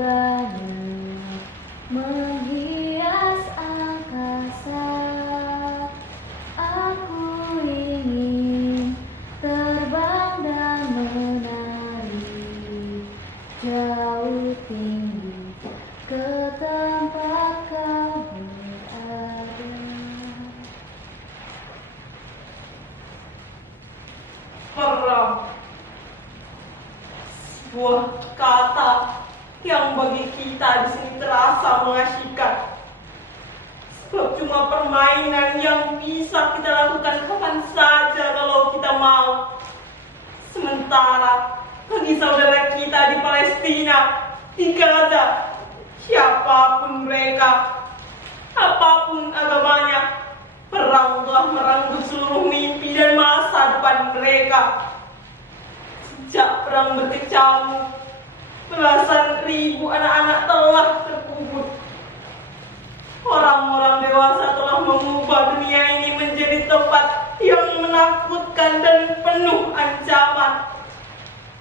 banyu menghias angkasa. Aku ingin terbang dan menari jauh tinggi ke tempat kau berada. Perang, sebuah kata yang bagi kita di sini terasa mengasyikan. Sebab cuma permainan yang bisa kita lakukan kapan saja kalau kita mau. Sementara bagi saudara kita di Palestina, di Gaza, siapapun mereka, apapun agamanya, perang telah merenggut seluruh mimpi dan masa depan mereka. Sejak perang berkecamuk, belasan ribu anak-anak telah terkubur. Orang-orang dewasa telah mengubah dunia ini menjadi tempat yang menakutkan dan penuh ancaman.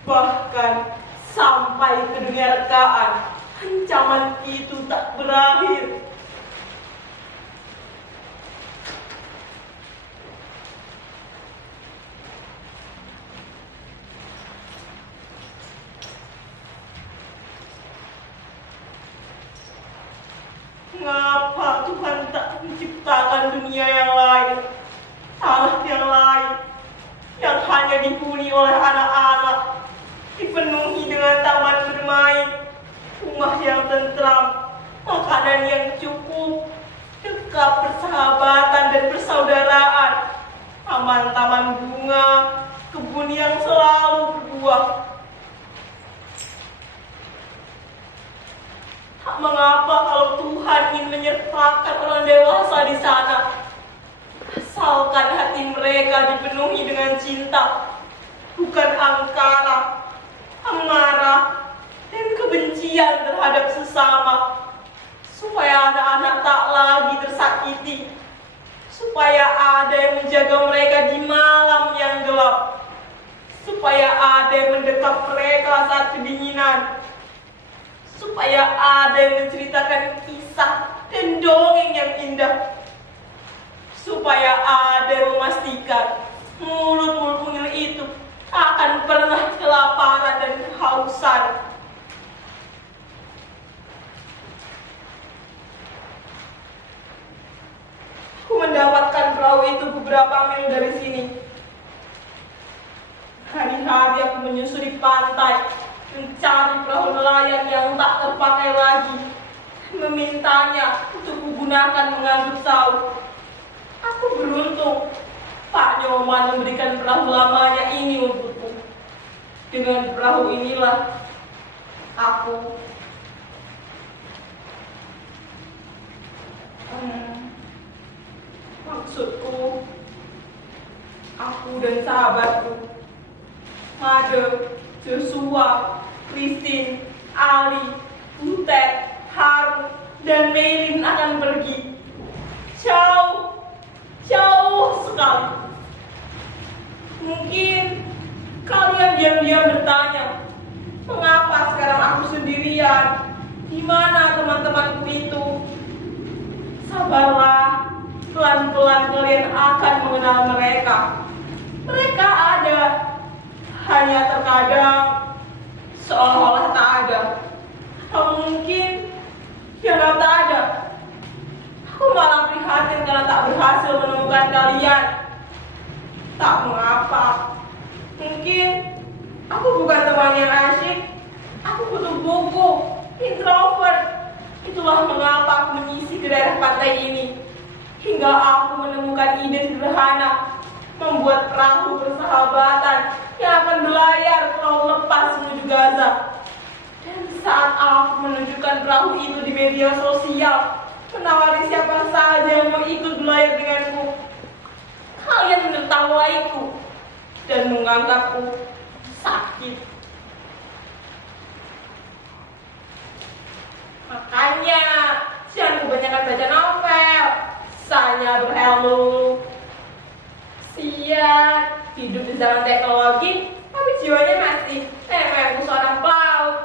Bahkan sampai ke dunia rekaan, ancaman itu tak berakhir. Mengapa Tuhan tak menciptakan dunia yang lain, tanah yang lain, yang hanya dihuni oleh anak-anak, dipenuhi dengan taman bermain, rumah yang tentram, makanan yang cukup, dekat persahabatan dan persaudaraan, taman-taman bunga, kebun yang selalu berbuah. Tak mengapa kalau Tuhan ingin menyertakan orang dewasa di sana, asalkan hati mereka dipenuhi dengan cinta, bukan angkara, amarah, dan kebencian terhadap sesama, supaya anak-anak tak lagi tersakiti, supaya ada yang menjaga mereka di malam yang gelap, supaya ada yang mendekat mereka saat kedinginan, supaya ada yang menceritakan kisah dan dongeng yang indah, supaya ada yang memastikan mulut-mulut mungil itu akan pernah kelaparan dan kehausan. Aku mendapatkan perahu itu beberapa mil dari sini. Hari-hari aku menyusuri pantai, mencari perahu nelayan yang tak terpakai lagi, memintanya untuk kugunakan mengangkut saus. Aku beruntung, Pak Nyoman memberikan perahu lamanya ini untukku. Dengan perahu inilah aku maksudku, aku dan sahabatku, Made, Joshua, Christine, Ali, Butet, Harun, dan Merin akan pergi. Jauh sekali. Mungkin kalian diam-diam bertanya, mengapa sekarang aku sendirian? Di mana teman-temanku itu? Sabarlah, pelan-pelan kalian akan mengenal mereka. Mereka ada, hanya terkadang seolah-olah tak ada, atau mungkin ya tak ada. Aku malah prihatin karena tak berhasil menemukan kalian. Tak mengapa, mungkin aku bukan teman yang asyik. Aku butuh buku, introvert. Itulah mengapa aku menyisir di daerah pantai ini, hingga aku menemukan ide sederhana, membuat perahu persahabatan yang akan berlayar ke laut lepas menuju Gaza. Dan saat aku menunjukkan perahu itu di media sosial, menawari siapa saja yang mau ikut berlayar denganku, kalian menertawaiku dan menganggapku sakit. Makanya jangan kebanyakan baca novel, misalnya berhelm, siap hidup di zaman teknologi, tapi jiwanya masih seorang pelaut.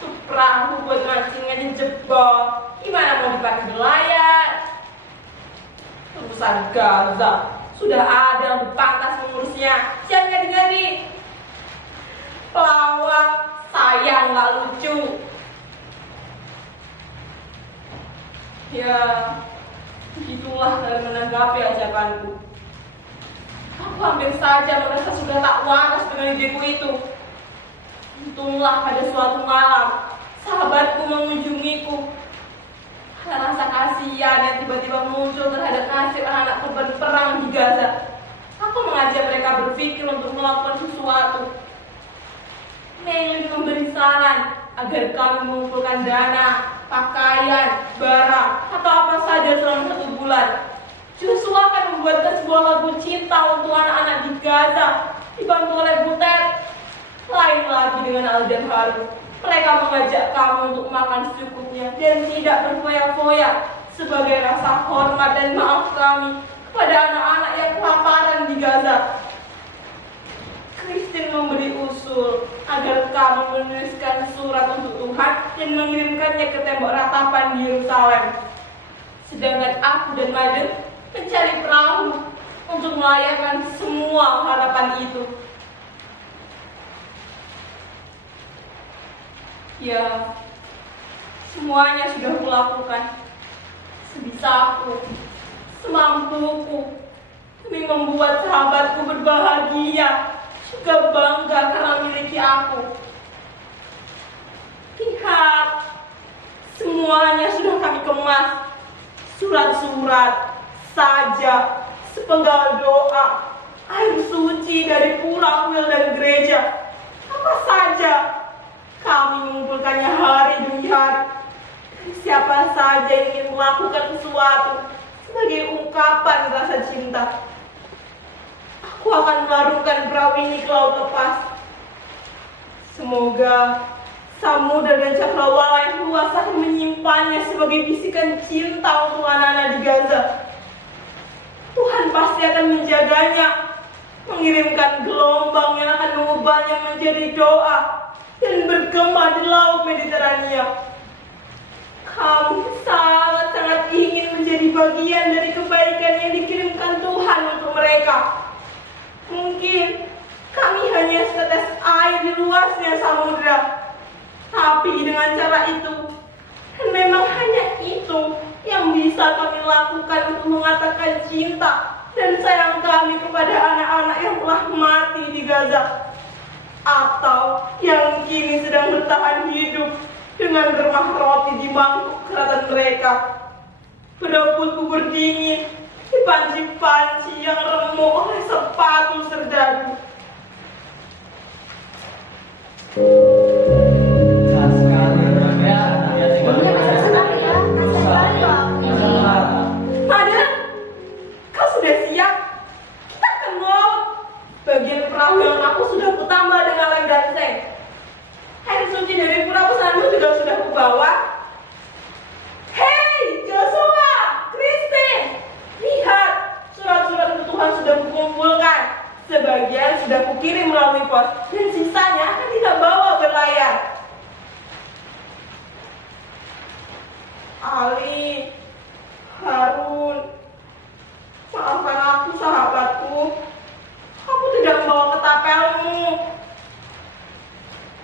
Tuh perahu aku buat mancing aja jebol. Gimana mau dipakai nelayan? Urusan Gaza sudah ada yang pantas mengurusnya. Jangan ngadi-ngadi. Pelawak sayang nggak lucu. Ya, begitulah kalian menanggapi ajakanku. Aku hampir saja merasa sudah tak waras dengan ideku itu. Untunglah pada suatu malam sahabatku mengunjungiku. Rasa kasihan yang tiba-tiba muncul terhadap nasib anak korban perang di Gaza. Aku mengajak mereka berpikir untuk melakukan sesuatu. Meilin memberi saran agar kami mengumpulkan dana, pakaian, barang, atau apa saja selama 1 bulan. Joshua akan membuatkan sebuah lagu cinta untuk anak-anak di Gaza, dibantu oleh Butet. Lain lagi dengan Aldan Haru. Mereka mengajak kami untuk makan secukupnya dan tidak berfoya-foya sebagai rasa hormat dan maaf kami kepada anak-anak yang kelaparan di Gaza. Christine memberi usul agar kami menuliskan surat untuk Tuhan dan mengirimkannya ke tembok ratapan di Yerusalem. Sedangkan aku dan Maden mencari perahu untuk melayakkan semua harapan itu. Ya, semuanya sudah kulakukan sebisaku, semampuku, demi membuat sahabatku berbahagia, juga bangga karena memiliki aku. Lihat, semuanya sudah kami kemas. Surat-surat, sajak, sepenggal doa, air suci dari pura, kuil, dan gereja. Apa saja, kami mengumpulkannya hari demi hari. Siapa saja yang ingin melakukan sesuatu sebagai ungkapan rasa cinta, aku akan melarungkan perahu ini ke laut lepas. Semoga samudra dan cakrawala yang luas akan menyimpannya sebagai bisikan cinta untuk anak-anak di Gaza. Tuhan pasti akan menjaganya, mengirimkan gelombang yang akan mengubahnya menjadi doa dan bergema di laut Mediterania. Kamu sangat-sangat ingin menjadi bagian dari kebaikan yang dikirimkan Tuhan untuk mereka. Mungkin kami hanya setetes air di luasnya samudra, tapi dengan cara itu, dan memang hanya itu yang bisa kami lakukan untuk mengatakan cinta dan sayang kami kepada anak-anak yang telah mati di Gaza, atau yang kini sedang bertahan hidup dengan remah roti di mangkuk keratan mereka, berebut bubur dingin di panci-panci yang remuk oleh sepatu serdadu. Maden, kau sudah siap? Kita akan melaut. Bagian perahu yang aku sudah kutambah dengan lem dan seng. Air suci dari pura pesananmu juga sudah kubawa. Hei, Joshua, Christine, lihat, surat-surat untuk Tuhan sudah kukumpulkan. Sebagian sudah kukirim melalui pos, dan sisanya akan kita bawa berlayar. Ali, Harun, maafkan aku sahabatku. Aku tidak membawa ketapelmu.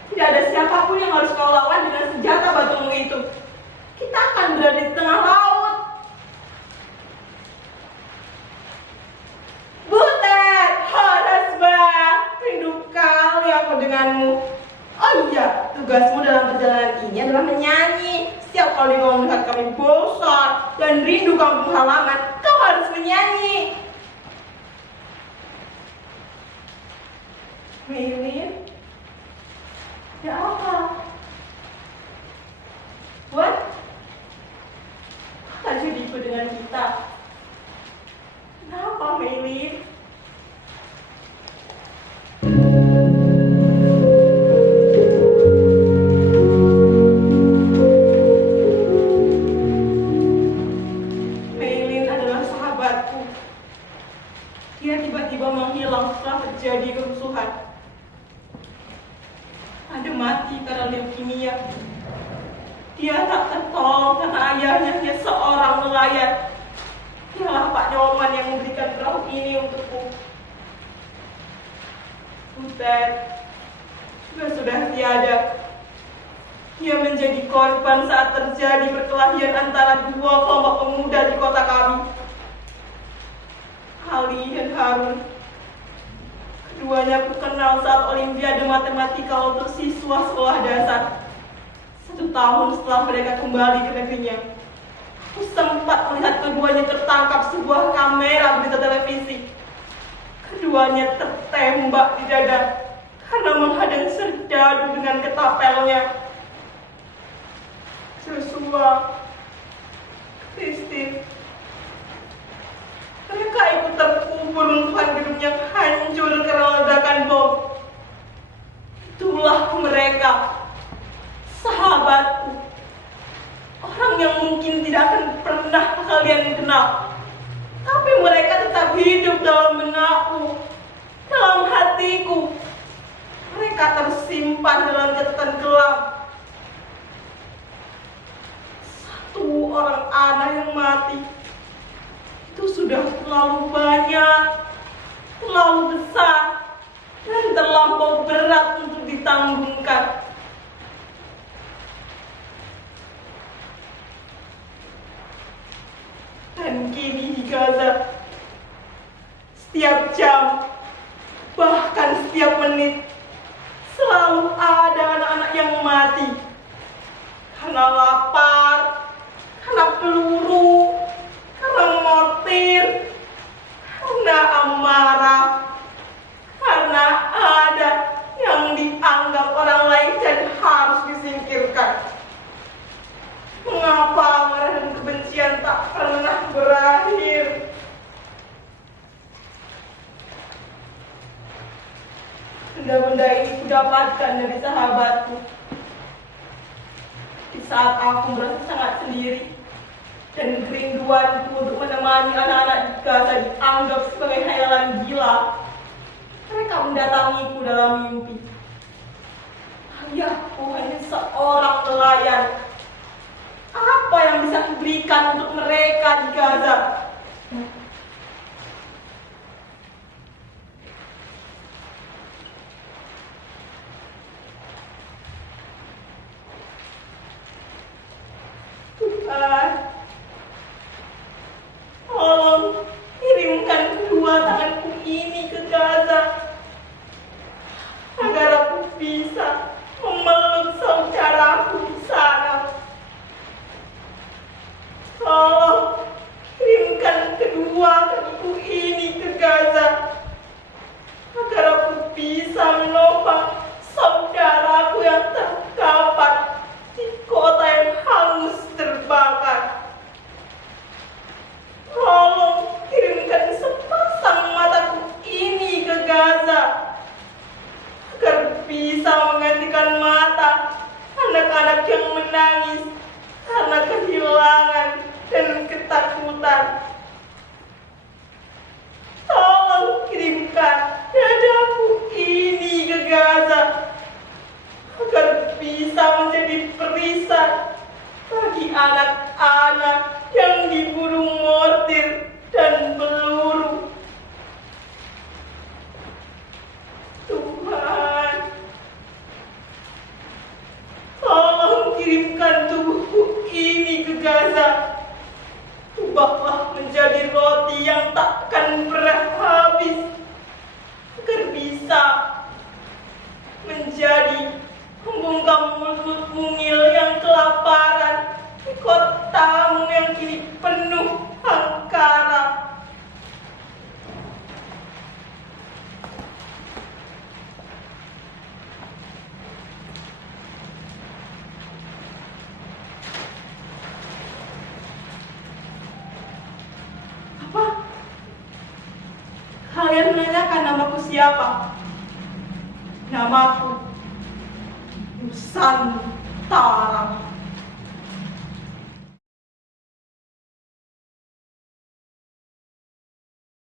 Tidak ada siapapun yang harus kau lawan dengan senjata batumu itu. Kita akan berada di tengah laut. Butet, Horasbah, rindu kali aku denganmu. Oh iya, tugasmu dalam perjalanan ini adalah menyanyi. Setiap kali kau melihat kami bosan dan rindu kampung halaman, kau harus menyanyi. Meilin, ya apa? What? Tak jadi ikut dengan kita. Kenapa, Meilin? Meilin adalah sahabatku. Dia tiba-tiba menghilang setelah terjadi kerusuhan. Ada mati karena leukemia. Dia tak tertolong karena ayahnya hanya seorang nelayan. Dialah Pak Nyoman yang memberikan perahu ini untukku. Butet juga sudah tiada. Dia menjadi korban saat terjadi perkelahian antara dua kelompok pemuda di kota kami, Ali dan Harun. Keduanya aku kenal saat Olimpiade Matematika untuk siswa sekolah dasar. 1 tahun setelah mereka kembali ke negerinya, aku sempat melihat keduanya tertangkap sebuah kamera berita televisi. Keduanya tertembak di dada karena menghadang serdadu dengan ketapelnya. Joshua, Christine, mereka ikut terkubur runtuhan gedung yang hancur karena ledakan bom. Itulah mereka, sahabatku, orang yang mungkin tidak akan pernah kalian kenal, tapi mereka tetap hidup dalam benakku, dalam hatiku. Mereka tersimpan dalam catatan gelap. Satu orang anak yang mati itu sudah terlalu banyak, terlalu besar, dan terlampau berat untuk ditanggungkan. Dan kini di Gaza, setiap jam, bahkan setiap menit, selalu ada anak-anak yang mati karena lapar, karena peluru, karena mortir, karena amarah, karena ada yang dianggap orang lain dan harus disingkirkan. Mengapa amarah dan kebencian tak pernah berakhir? Benda-benda ini kudapatkan dari sahabatku. Di saat aku merasa sangat sendiri dan kerinduanku untuk menemani anak-anak di Gaza dianggap sebagai khayalan gila, mereka mendatangiku dalam mimpi. Ayahku hanya seorang nelayan. Apa yang bisa kuberikan untuk mereka di Gaza? Tuhan, tolong kirimkan kedua tanganku ini ke Gaza agar aku bisa memeluk saudaraku di sana. Tolong kirimkan kedua kakiku ini ke Gaza agar aku bisa menopang saudaraku yang terkapar di kota yang hangus terbakar. Tolong kirimkan sepasang mataku ini ke Gaza agar bisa menggantikan mata anak-anak yang menangis karena kehilangan dan ketakutan. Tolong kirimkan dadaku ini ke Gaza agar bisa menjadi perisai bagi anak-anak yang dibunuh mortir dan peluru. Tuhan, tolong kirimkan tubuhku ini ke Gaza. Ubahlah menjadi roti yang takkan pernah habis agar bisa menjadi pembungkam mulut mungil yang kelaparan di kotamu yang kini penuh angkara. Apa? Kalian menanyakan namaku siapa? Namaku Nusantara.